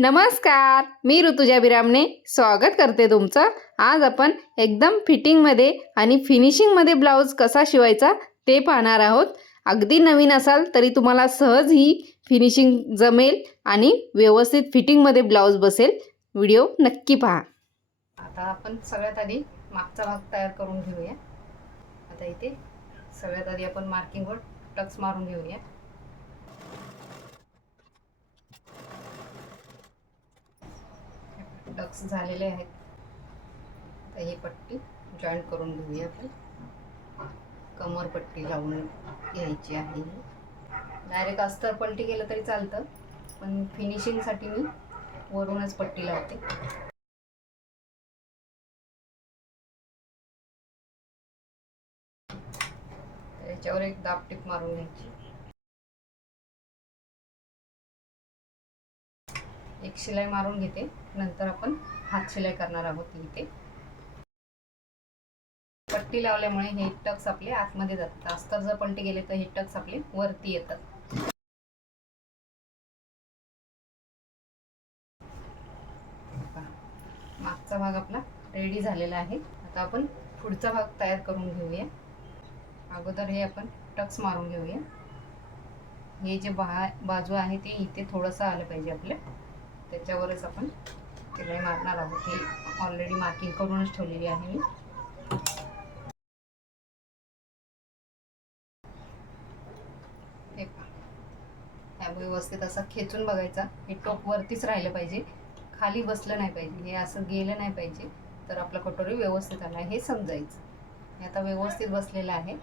नमस्कार मी ऋतुजा बिरामने स्वागत करते तुमचं. आज आपण एकदम फिटिंगमध्ये आणि फिनिशिंगमध्ये ब्लाऊज कसा शिवायचा ते पाहणार आहोत. अगदी नवीन असाल तरी तुम्हाला सहज ही फिनिशिंग जमेल आणि व्यवस्थित फिटिंगमध्ये ब्लाऊज बसेल. व्हिडिओ नक्की पहा. आता आपण सगळ्यात आधी मागचा भाग तयार करून घेऊया. आता इथे सगळ्यात आधी आपण मार्किंगवर टक्स मारून घेऊया. डक्स झालेले आहेत. तर ही पट्टी जॉईंट करून घेऊया आपण. कमर पट्टी लावून घ्यायची आहे. डायरेक्ट अस्तर पलटी केलं तरी चालतं. पण फिनिशिंगसाठी मी वरूनच पट्टी लावते. याच्यावर एक दाब टिप मारून घ्यायची. एक शिलाई मारून घेते. नंतर आपण हात शिलाई करणार आहोत इथे. पट्टी लावल्यामुळे हे टक्स आपले आतमध्ये जातात. अस्तर जर पलटी गेले तर हे टक्स आपले वरती येतात. मागचा भाग आपला रेडी झालेला आहे. आता आपण पुढचा भाग तयार करून घेऊया. अगोदर हे आपण टक्स मारून घेऊया. हे जे बा बाजू आहे ते इथे थोडंसं आलं पाहिजे आपल्या त्याच्यावरच आपण शिलाई मारणार आहोत. हे ऑलरेडी मार्किंग करूनच ठेवलेली आहे. मी व्यवस्थित असं खेचून बघायचा. हे टोप वरतीच राहिलं पाहिजे. खाली बसलं नाही पाहिजे. हे असं गेलं नाही पाहिजे. तर आपला कटोरी व्यवस्थित आला. हे समजायचं. हे आता व्यवस्थित बसलेलं आहे.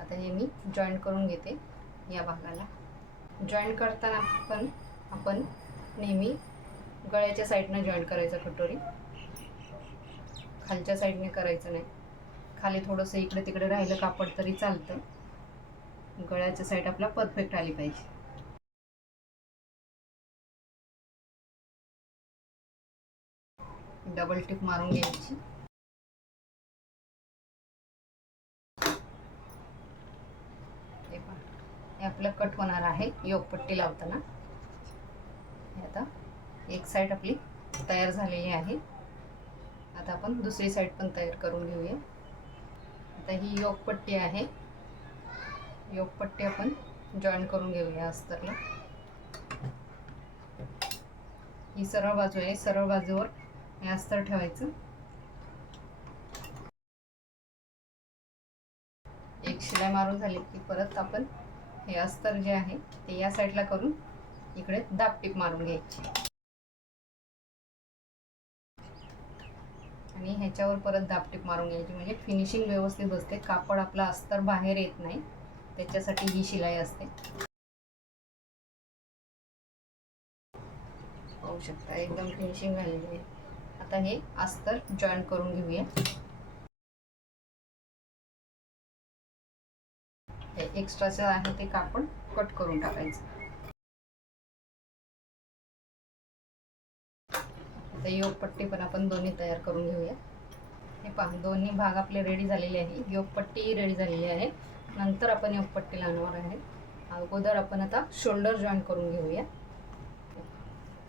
आता हे मी जॉईंट करून घेते या भागाला. जॉईंट करताना पण आपण नेहमी गळ्याच्या साईडनं जॉईंट करायचं कटोरी. खालच्या साईडने करायचं नाही. खाली थोडंसं इकडे तिकडे राहिलं कापड तरी चालतं. गळ्याच्या साईड आपला परफेक्ट आली पाहिजे. डबल टिप मारून घ्यायची. हे आपलं कट होणार आहे. योगपट्टी लावताना. आता एक साईड आपली तयार झालेली आहे. आता आपण दुसरी साईड पण तयार करून घेऊया. आता ही योगपट्टी आहे. योगपट्टी आपण जॉईन करून घेऊया अस्तरला. ही सरळ बाजू आहे. सरळ बाजूवर हे अस्तर ठेवायचं. एक शिलाई मारून झाली की परत आपण हे अस्तर जे आहे ते या साईडला करून इकडे दापटीप मारून घ्यायची. आणि ह्याच्यावर परत दापटीप मारून घ्यायची. म्हणजे फिनिशिंग व्यवस्थित बसते. कापड आपला अस्तर बाहेर येत नाही. त्याच्यासाठी ही शिलाई असते. पाहू शकता एकदम फिनिशिंग झालेली आहे. आता हे अस्तर जॉईन करून घेऊया. हे एक्स्ट्राचं आहे ते कापड कट करून टाकायचं. आता योगपट्टी पण आपण दोन्ही तयार करून घेऊया. हे पहा दोन्ही भाग आपले रेडी झालेले आहे योगपट्टी रेडी झालेली आहे. नंतर आपण योगपट्टी लावणार आहे. अगोदर आपण आता शोल्डर जॉईन करून घेऊया.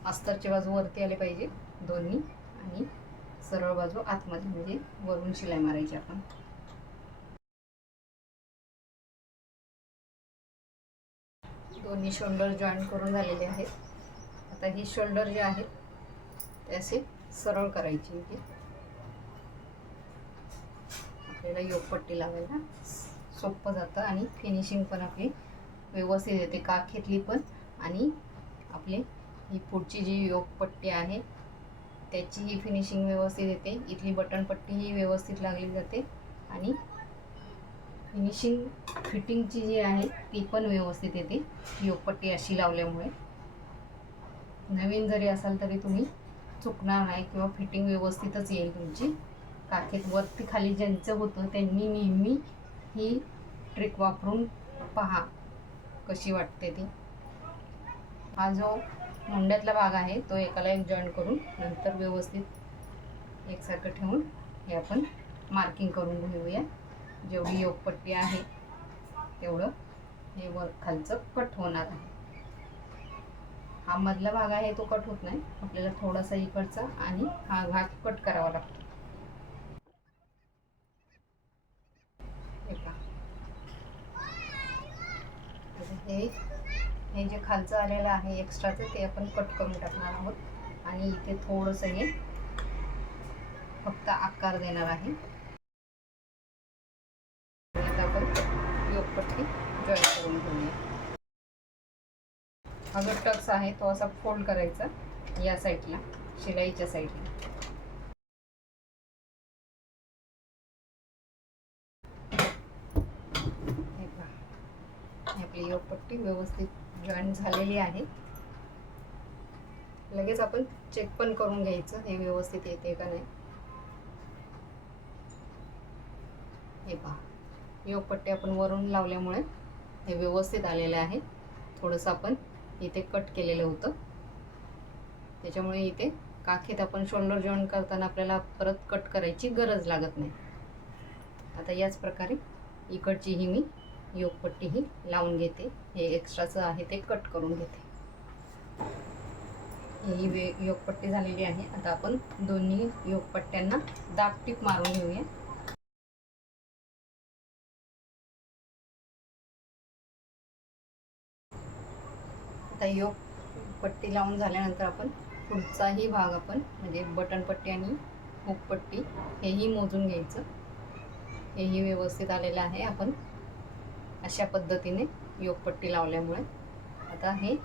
अस्तरची बाजू वरती आले पाहिजे दोन्ही आणि सरळ बाजू आतमध्ये म्हणजे वरून शिलाई मारायची आपण. दोन्ही शोल्डर जॉईन करून झालेले आहेत. आता ही शोल्डर जे आहेत असे सरळ करायची इथे आपल्याला योगपट्टी लावायला सोपं जातं आणि फिनिशिंग पण आपली व्यवस्थित येते. काखेतली पण आणि आपले ही पुढची जी योगपट्टी आहे त्याची ही फिनिशिंग व्यवस्थित येते. इथली बटनपट्टी ही व्यवस्थित लागली जाते आणि फिनिशिंग फिटिंगची जी आहे ती पण व्यवस्थित येते. योगपट्टी अशी लावल्यामुळे. नवीन जरी असाल तरी तुम्ही चुकणार नाही किंवा फिटिंग व्यवस्थितच येईल तुमची. काखेत वरती खाली ज्यांचं होतं त्यांनी नेहमी ही ट्रिक वापरून पहा कशी वाटते ती. हा जो मुंड्यातला भाग आहे तो एकाला एक जॉईंट करून नंतर व्यवस्थित एकसारखं ठेवून हे आपण मार्किंग करून घेऊया. जेवढी योगपट्टी आहे तेवढं हे वर खालचं कट होणार आहे. हा मधला भाग आहे तो कट होत नाही. आपल्याला थोडासा इकडचा आणि हा भाग कट करावा लागतो. हे हे जे खालचं आलेलं आहे एक्स्ट्राचं ते आपण कट करून टाकणार आहोत. आणि इथे थोडंसं हे फक्त आकार देणार आहे. आता आपण योगपट्टी जॉईन करून घेऊया. हा जो टक्स आहे तो असा फोल्ड करायचा या साईडला शिलाईच्या साईडला. हे आपली योगपट्टी व्यवस्थित जॉईन झालेली आहे. लगेच आपण चेक पण करून घ्यायचं हे व्यवस्थित येते का नाही. हे पहा. योगपट्टी आपण वरून लावल्यामुळे हे व्यवस्थित आलेलं आहे. थोडंसं आपण इथे कट केलेलं होतं. त्याच्यामुळे इथे काखेत आपण शोल्डर जॉईन करताना आपल्याला परत कट करायची गरज लागत नाही. आता याच प्रकारे इकडची ही मी योगपट्टी ही लावून घेते. हे एक्स्ट्राचं आहे ते कट करून घेते. ही वे योगपट्टी झालेली आहे. आता आपण दोन्ही योगपट्ट्यांना दाबटीप मारून घेऊया. आता योग पट्टी लावून झाल्यानंतर आपण पुढचाही भाग आपण म्हणजे बटन पट्टी आणि हुकपट्टी हेही मोजून घ्यायचं. हेही व्यवस्थित आलेलं आहे. आपण अशा पद्धतीने योगपट्टी लावल्यामुळे आता हे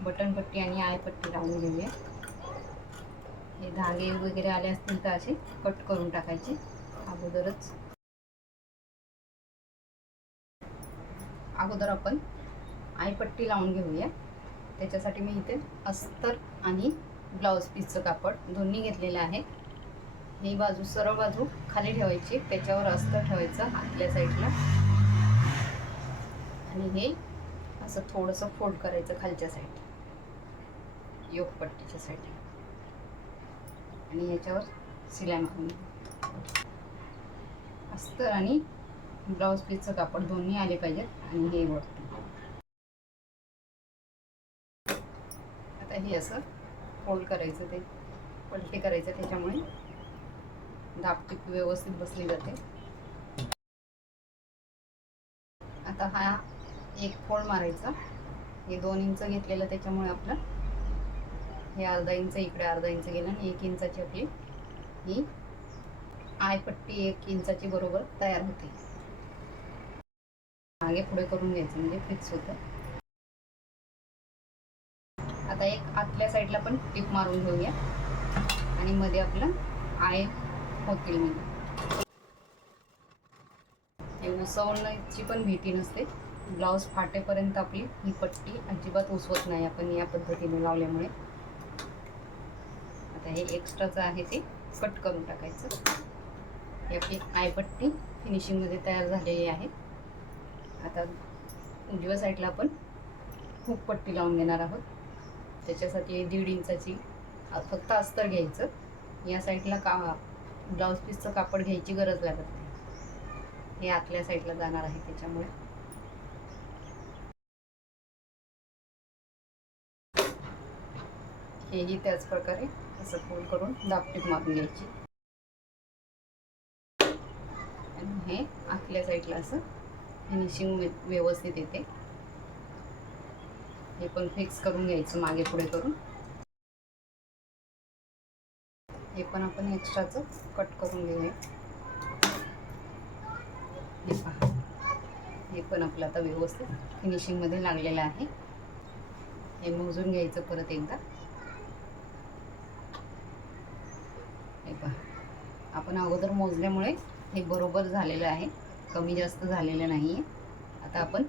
बटन पट्टी आणि आयपट्टी लावून घेऊया. हे धागे वगैरे आले असतील तर असे कट करून टाकायचे. अगोदरच अगोदर आपण आयपट्टी लावून घेऊया. त्याच्यासाठी मी इथे अस्तर आणि ब्लाऊज पीसचं कापड दोन्ही घेतलेलं आहे. ही बाजू सरळ बाजू खाली ठेवायची त्याच्यावर अस्तर ठेवायचं आतल्या साईडला. आणि हे असं थोडंसं फोल्ड करायचं खालच्या साईड योगपट्टीच्या साईड आणि याच्यावर सिलाई मारून अस्तर आणि ब्लाऊज पीसचं कापड दोन्ही आले पाहिजेत आणि हे वरती हे असं फोल्ड करायचं ते पलटी करायचं त्याच्यामुळे दाबटीप व्यवस्थित बसली जाते. आता हा एक फोल्ड मारायचा. हे दोन इंच घेतलेलं त्याच्यामुळे आपलं हे अर्धा इंच इकडे अर्धा इंच गेलं आणि एक इंचाची आपली ही आयपट्टी एक इंचाची बरोबर तयार होते. मागे पुढे करून घ्यायचं म्हणजे फिक्स होतं. आता एक आतल्या साईडला पण टीप मारून घेऊया. आणि मध्ये आपलं आय होतील म्हणजे हे उसवण्याची पण भीती नसते. ब्लाऊज फाटेपर्यंत आपली ही पट्टी अजिबात उसवत नाही आपण या पद्धतीने लावल्यामुळे. आता हे एक्स्ट्राचं आहे ते कट करून टाकायचं. ही आपली आयपट्टी फिनिशिंगमध्ये तयार झालेली आहे. आता उजव्या साईडला आपण खूप पट्टी लावून घेणार आहोत. त्याच्यासाठी दीड इंचाची फक्त अस्तर घ्यायचं. या साईडला का ब्लाऊज पीसचं कापड घ्यायची गरज लागत नाही. हे आतल्या साईडला जाणार आहे त्याच्यामुळे. हेही त्याच प्रकारे असं फोल्ड करून दापटीप मारून घ्यायची. आणि हे आतल्या साईडला असं फिनिशिंग व्यवस्थित येते. हे पण फिक्स करून घ्यायचं मागे पुढे करून. हे पण आपण एक्स्ट्राचं कट करून घेऊया. हे पहा. हे पण आपलं आता व्यवस्थित फिनिशिंगमध्ये लागलेलं आहे. हे मोजून घ्यायचं परत एकदा. हे पहा. आपण अगोदर मोजल्यामुळे हे बरोबर झालेलं आहे. कमी जास्त झालेलं नाही आहे आता आपण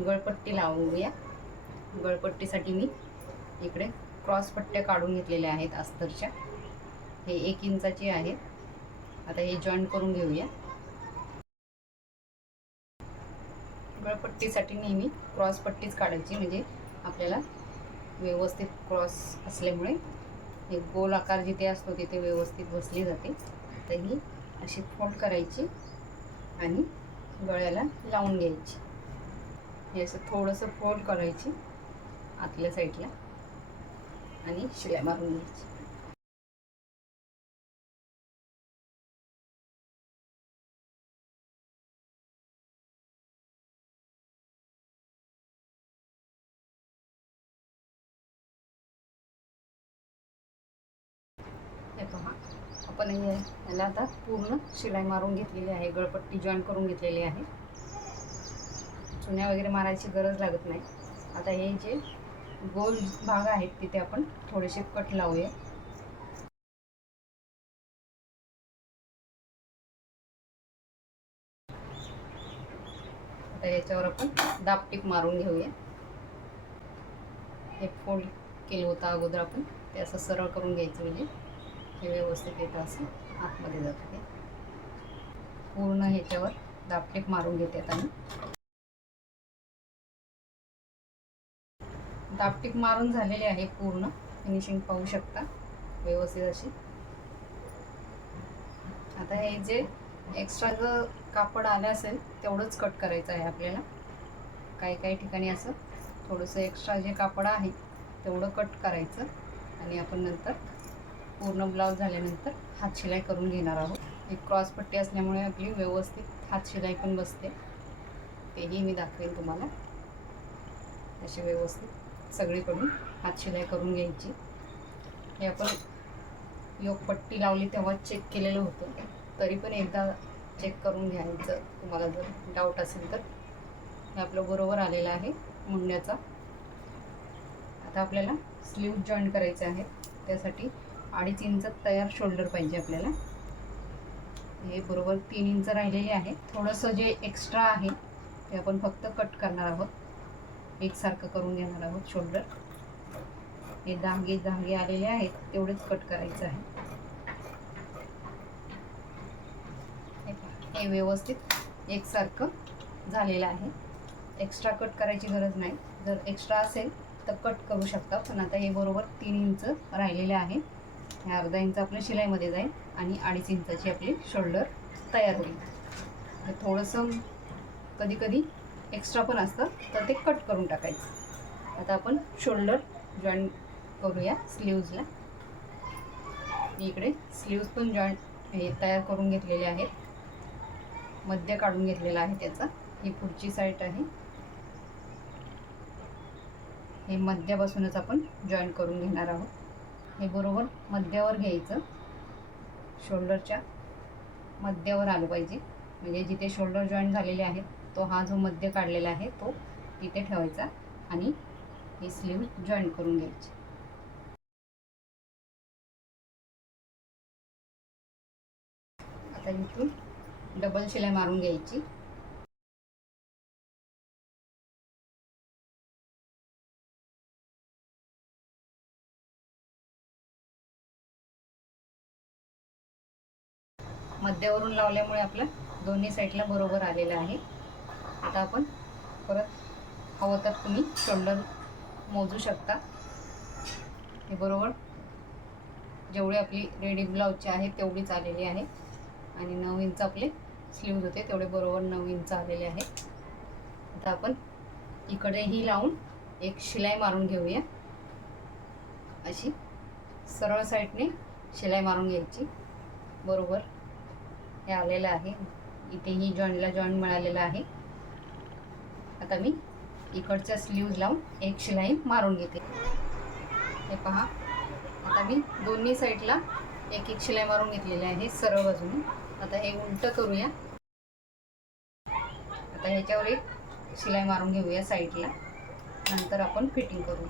गळपट्टी लावूया गळपट्टीसाठी मी इकडे क्रॉस पट्ट्या काढून घेतलेल्या आहेत अस्तरच्या. हे एक इंचाची आहेत आता हे जॉईन करून घेऊया. गळपट्टीसाठी नेहमी क्रॉस पट्टीच काढायची म्हणजे आपल्याला व्यवस्थित क्रॉस असल्यामुळे हे गोल आकार जिथे असतो तिथे व्यवस्थित बसली जाते. तर ही अशी फोल्ड करायची आणि गळ्याला लावून घ्यायची. हे असं थोडंसं फोल्ड करायची. आतल्या साईडला आणि शिलाई मारून घ्यायची. हे आपण हे- याला आता पूर्ण शिलाई मारून घेतलेली आहे गळपट्टी जॉईन करून घेतलेली आहे. चुन्या वगैरे मारायची गरज लागत नाही. आता हे जे गोल भाग आहेत तिथे आपण थोडेसे कट लावूया. आता याच्यावर आपण दापटीप मारून घेऊया. हे फोल्ड केलं होतं अगोदर आपण. ते असं सरळ करून घ्यायचं म्हणजे हे व्यवस्थित येतं असं. आतमध्ये जातं ते. पूर्ण ह्याच्यावर दापटीप मारून घेते आता मी. दापटीप मारून झालेली आहे पूर्ण. फिनिशिंग पाहू शकता. व्यवस्थित अशी. आता हे जे एक्स्ट्रा जर कापड आलं असेल तेवढंच कट करायचं आहे आपल्याला. काही काही ठिकाणी असं थोडंसं एक्स्ट्रा जे कापड आहे तेवढं कट करायचं. आणि आपण नंतर पूर्ण ब्लाऊज झाल्यानंतर हात शिलाई करून घेणार आहोत. एक क्रॉस पट्टी असल्यामुळे आपली व्यवस्थित हात शिलाई पण बसते. तेही मी दाखवेन तुम्हाला. अशी व्यवस्थित सगळीकडून हात शिलाई करून घ्यायची. हे आपण योग पट्टी लावली तेव्हा चेक केलेलं होतं. तरी पण एकदा चेक करून घ्यायचं. तुम्हाला जर डाऊट असेल तर. हे आपलं बरोबर आलेलं आहे मुंड्याचा. आता आपल्याला स्लीव जॉईन करायचं आहे. त्यासाठी अडीच इंच तयार शोल्डर पाहिजे आपल्याला. हे बरोबर तीन इंच राहिलेले आहे. थोडंसं जे एक्स्ट्रा आहे ते आपण फक्त कट करणार आहोत. एकसारखं करून घेणार आहोत शोल्डर हे धागे धागे आलेले आहेत तेवढेच कट करायचं आहे. हे व्यवस्थित एकसारखं झालेलं आहे. एक्स्ट्रा कट करायची गरज नाही. जर एक्स्ट्रा असेल तर कट करू शकता पण आता हे बरोबर तीन इंच राहिलेले आहे. हे अर्धा इंच आपल्या शिलाईमध्ये जाईल आणि अडीच इंचाची आपली शोल्डर तयार होईल. थोडंसं कधी कधी एक्स्ट्रा पण असतं तर ते कट करून टाकायचं. आता आपण शोल्डर जॉईन करूया स्लीव्जला. मी इकडे स्लीव्ज पण जॉईन हे तयार करून घेतलेले आहेत. मध्य काढून घेतलेला आहे त्याचा. ही पुढची साईट आहे. हे मध्यापासूनच आपण जॉईन करून घेणार आहोत. हे बरोबर मध्यावर घ्यायचं. शोल्डरच्या मध्यावर आलं पाहिजे. म्हणजे जिथे शोल्डर जॉईन झालेले आहेत तो हा जो मध्य काढलेला आहे तो तिथे ठेवायचा आणि ही स्लीव जॉईन करून घ्यायची. आता इथून डबल शिलाई मारून घ्यायची. मध्यावरून लावल्यामुळे आपलं दोन्ही साईडला बरोबर आलेलं आहे. आता आपण परत हवं तर तुम्ही शोल्डर मोजू शकता. हे बरोबर. जेवढी आपली रेडी ब्लाऊजची आहे तेवढीच आलेली आहे. आणि नऊ इंच आपले स्लीव्ज होते तेवढे बरोबर नऊ इंच आलेले आहे आता आपण इकडेही लावून एक शिलाई मारून घेऊया. अशी सरळ साईडने शिलाई मारून घ्यायची. बरोबर. हे आलेलं आहे. इथेही जॉईनला जॉईन मिळालेलं आहे. आता मी इकडच्या स्लीव्ज लावून एक शिलाई मारून घेते. हे पहा. आता मी दोन्ही साईडला एक एक शिलाई मारून घेतलेली आहे सरळ बाजूने. आता हे उलटं करूया. आता ह्याच्यावर एक शिलाई मारून घेऊया साईडला नंतर आपण फिटिंग करू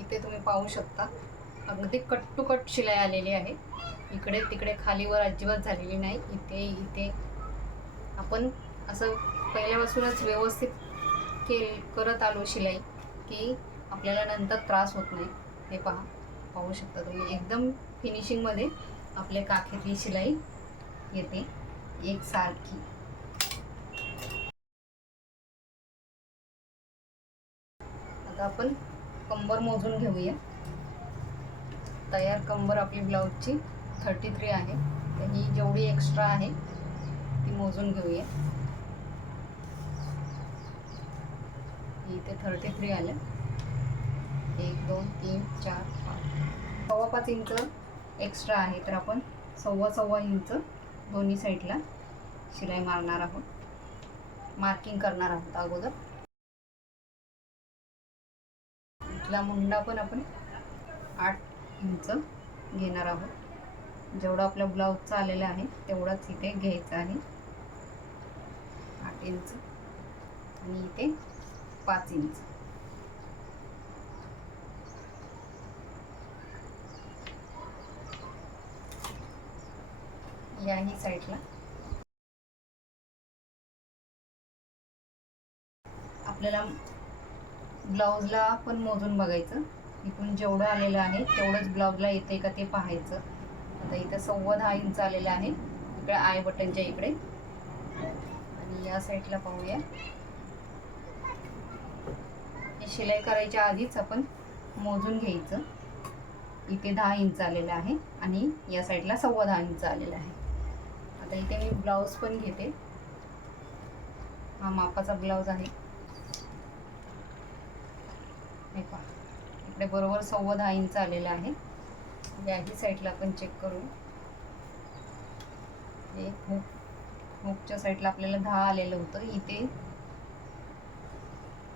इथे तुम्ही पाहू शकता. अगदी कट टू कट शिलाई आलेली आहे. इकडे तिकडे खालीवर अजिबात झालेली नाही. इथे इथे. आपण असं पहिल्यापासूनच व्यवस्थित के करत आलो शिलाई की आपल्याला नंतर त्रास होत नाही. हे पहा पाहू शकता तुम्ही. एकदम फिनिशिंगमध्ये आपल्या काखेतली शिलाई येते. एकसारखी आता आपण कंबर मोजून घेऊया. तयार कंबर आपली ब्लाऊजची थर्टी थ्री आहे. तर ही जेवढी एक्स्ट्रा आहे ती मोजून घेऊया. इथे थर्टी थ्री आलं. एक दोन तीन चार पाच. सव्वा पाच इंच एक्स्ट्रा आहे तर आपण सव्वा सव्वा इंच दोन्ही साईडला शिलाई मारणार आहोत. मार्किंग करणार आहोत अगोदर. इथला मुंडा पण आपण आठ इंच घेणार आहोत. जेवढा आपल्या ब्लाऊजचा आलेला आहे तेवढाच इथे घ्यायचा आहे. आठ इंच. आणि इथे पाच इंच. याही साईडला. आपल्याला ब्लाऊजला पण मोजून बघायचं. इथून जेवढं आलेलं आहे तेवढंच ब्लाऊजला येते का ते पाहायचं. आता इथं सव्वा दहा इंच आलेलं आहे. इकडे आय बटनच्या इकडे. आणि या साईडला पाहूया. हे शिलाई करायच्या आधीच आपण मोजून घ्यायचं. इथे दहा इंच आलेलं आहे आणि या साईडला सव्वा दहा इंच आलेलं आहे. आता इथे मी ब्लाऊज पण घेते. हा मापाचा ब्लाऊज आहे. हे पहा. इकडे बरोबर सव्वा दहा इंच आलेला आहे. याही साईडला आपण चेक करू हे हुक हुकच्या साईडला आपल्याला दहा आलेलं होतं. इथे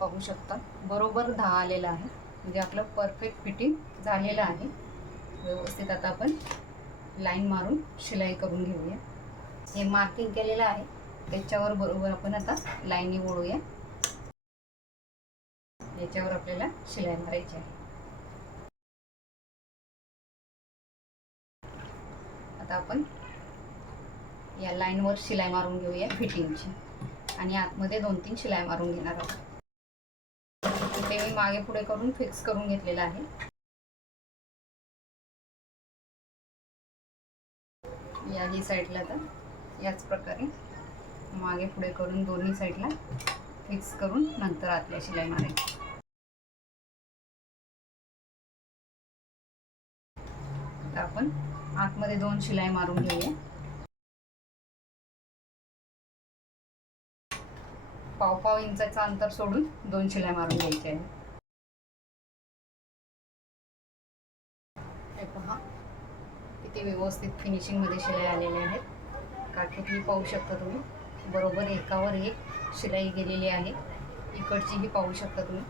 पाहू शकता बरोबर दहा आलेलं आहे. म्हणजे आपलं परफेक्ट फिटिंग झालेलं आहे. व्यवस्थित आता आपण लाईन मारून शिलाई करून घेऊया. हे मार्किंग केलेलं आहे. त्याच्यावर बरोबर आपण आता लाईनी ओढूया. याच्यावर आपल्याला शिलाई मारायची आहे. आता आपण या लाईनवर शिलाई मारून घेऊया फिटिंगची. आणि आतमध्ये दोन तीन शिलाई मारून घेणार आहोत. ते मी मागे पुढे करून फिक्स करून घेतलेलं आहे. याही साईडला तर याच प्रकारे मागे पुढे करून दोन्ही साईडला फिक्स करून नंतर आतल्या शिलाई मारायची. आपण आतमध्ये दोन शिलाई मारून घेऊया. पाव पाव इंचाचं अंतर सोडून दोन शिलाई मारून घ्यायचे आहे. हे पहा किती व्यवस्थित फिनिशिंगमध्ये शिलाई आलेल्या आहेत. काठीतही पाहू शकता तुम्ही बरोबर एकावर एक शिलाई गेलेली आहे. इकडचीही पाहू शकता तुम्ही.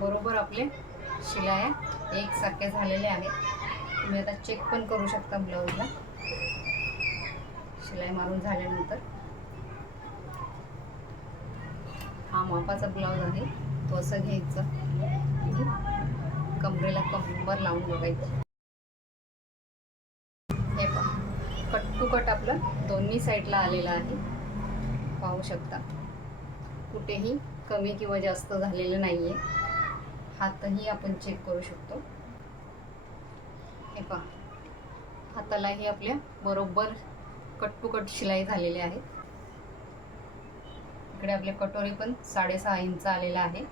बरोबर आपले शिलाया एकसारख्या झालेल्या आहेत. तुम्ही आता चेक पण करू शकता ब्लाऊजला शिलाई मारून झाल्यानंतर. हा मापाचा ब्लाऊज आहे. तो असं घ्यायचा. आणि कमरेला कंबर लावून बघायची. हे पहा. कट टू कट आपलं दोन्ही साईडला आलेलं आहे. पाहू शकता. कुठेही कमी किंवा जास्त झालेलं नाही आहे हातही आपण चेक करू शकतो. हे पहा. हातालाही आपल्या बरोबर कट टू कट शिलाई झालेली आहे. इकडे आपले कटोरी पण साडेसहा इंच आलेला आहे.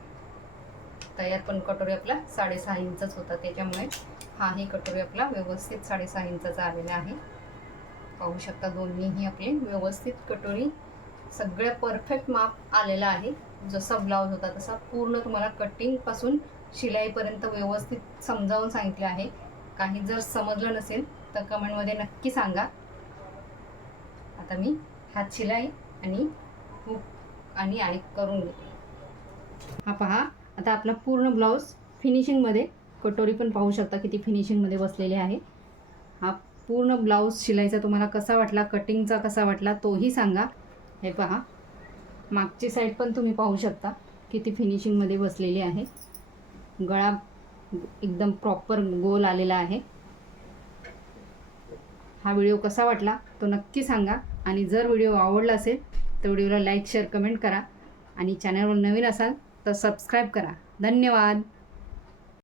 तयार पण कटोरी आपला साडेसहा इंचच होता. त्याच्यामुळे हाही कटोरी आपला व्यवस्थित साडेसहा इंचाचा आलेला आहे. पाहू शकता दोन्हीही आपले व्यवस्थित कटोरी सगळ्या परफेक्ट माप आलेला आहे. जसा ब्लाऊज होता तसा पूर्ण तुम्हाला कटिंगपासून शिलाईपर्यंत व्यवस्थित समजावून सांगितलं आहे. काही जर समजलं नसेल तर कमेंटमध्ये नक्की सांगा. आता मी हात शिलाई आणि हुक आणि आय करून घेते. हा पहा आता आपला पूर्ण ब्लाऊज फिनिशिंगमध्ये कटोरी पण पाहू शकता किती फिनिशिंगमध्ये बसलेली आहे. हा पूर्ण ब्लाऊज शिलाईचा तुम्हाला कसा वाटला कटिंगचा कसा वाटला तोही सांगा. हे पहा मागची साईड पण तुम्ही पाहू शकता किती फिनिशिंगमध्ये बसलेली आहे. गळा एकदम प्रॉपर गोल आलेला आहे. हा व्हिडिओ कसा वाटला तो नक्की सांगा आणि जर व्हिडिओ आवडला असेल तर व्हिडिओला लाईक शेअर कमेंट करा आणि चॅनलवर नवीन असाल तर सबस्क्राईब करा. धन्यवाद.